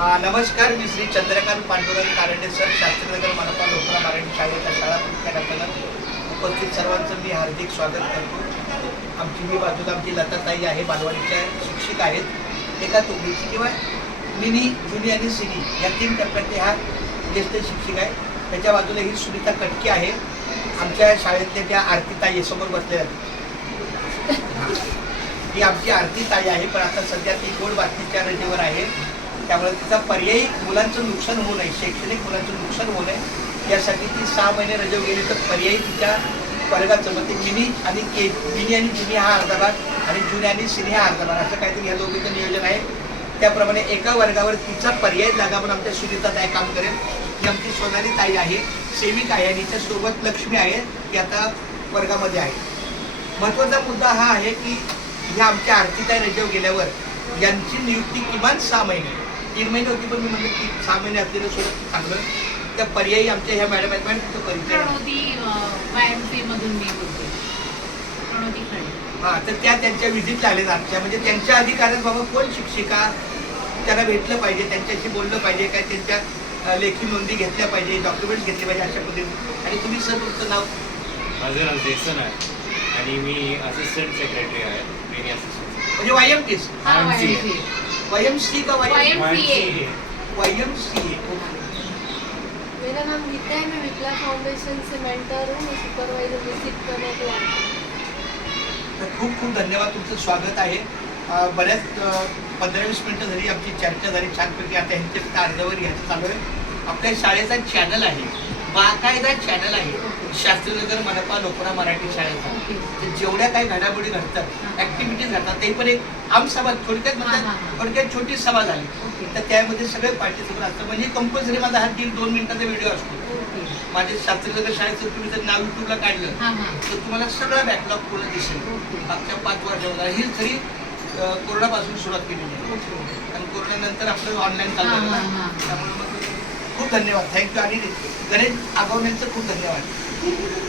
नमस्कार, मी श्री चंद्रकांत पांडुरंग कारंडे सर, शास्त्रीनगर मनपा लोकरा मराठी शाळेच्या शाळा प्रमुखांना उपस्थित सर्वांचं मी हार्दिक स्वागत करतो. आमची बाजूला आमची लताताई आहे, बालवाडीच्या शिक्षिका आहेत. एका तुकडीची किंवा मिनी, जुनी आणि सिनी या 3 टप्प्यातले हा ज्येष्ठ शिक्षिका आहे. त्याच्या बाजूला ही सुनीता कटके आहे, आमच्या शाळेतल्या त्या आरतीताई समोर बसलेल्या ही आमची आरतीताई आहे. पण आता सध्या ती गोड बातमीच्या रजेवर आहे, त्यामुळे तिचा पर्यायी मुलांचं नुकसान होऊ नये, शैक्षणिक मुलांचं नुकसान होऊ नये यासाठी ती 6 महिने रजेवर गेली. तर पर्यायी तिच्या वर्गाचं मग ते मिनी आणि जुनी हा अर्धा भाग आणि जुनी आणि सिनी हा अर्धा भाग असं काहीतरी ह्या दोघीचं नियोजन आहे. त्याप्रमाणे एका वर्गावर तिचा पर्याय जागा म्हणून आमच्या सुनीता ताई काम करेल. ही आमची सोनाली ताई आहे, सेविका आहे, आणि तिच्यासोबत लक्ष्मी आहे, ती आता वर्गामध्ये आहे. महत्त्वाचा मुद्दा हा आहे की ह्या आमच्या आरतीताई रजेवर गेल्यावर यांची नियुक्ती किमान 6 महिने, 3 महिने होती, पण मी म्हणलं की 6 महिने असलेलं सोबत चांगलं. त्या पर्यायी आमच्या ह्या मॅडम आहेत. मॅडम तिथं परिचय हां, तर त्या त्यांच्या व्हिजिटला आलेत आमच्या, म्हणजे त्यांच्या अधिकारात बाबा कोण शिक्षिका त्यांना भेटलं पाहिजे, त्यांच्याशी बोललं पाहिजे, काय त्यांच्या लेखी नोंदी घेतल्या पाहिजे, डॉक्युमेंट्स घेतले पाहिजे अशा पद्धतीने. आणि तुम्ही सर तुमचं नाव? माझं नाव जेसन आहे आणि मी असिस्टंट सेक्रेटरी आहे, मेनी असिस्टंट. म्हणजे YMTC YMC का YMCA. मेरा नाम गीता है, मैं विकला फाउंडेशन से मेंटर हूँ, मैं सुपरवाइजर विजिट करने को आई हूँ. तर खूप खूप धन्यवाद, तुमचं स्वागत आहे. बऱ्याच 15-20 मिनटं झाली आमची चर्चा झाली छानपैकी. आता ह्यांच्या अर्जावर घ्यायचं चालू आहे. आपल्या शाळेचा चॅनल आहे, बाकायदा चॅनल आहे, शास्त्रीनगर मनपा लोकरा मराठी शाळेचा. तर जेवढ्या काही घडामोडी घडतात, ॲक्टिव्हिटीज घडतात, ते पण एक आमसभा थोडक्यात म्हणतात, थोडक्यात छोटी सभा झाली. तर त्यामध्ये सगळे पार्टिसिपंट असतात. म्हणजे कंपल्सरी माझा हा 1.5-2 मिनिटाचा व्हिडिओ असतो. माझे शास्त्रीनगर शाळेचं तुम्ही जर नाव युट्यूबला काढलं तर तुम्हाला सगळं बॅकलॉग पूर्ण दिसेल. मागच्या 5 वर्षाला ही खरी कोरोनापासून सुरुवात केलेली आहे, आणि कोरोनानंतर आपलं ऑनलाईन चालू झालं. त्यामुळे मग खूप धन्यवाद, थँक्यू. आणि गणेश आगवण्यांचं खूप धन्यवाद.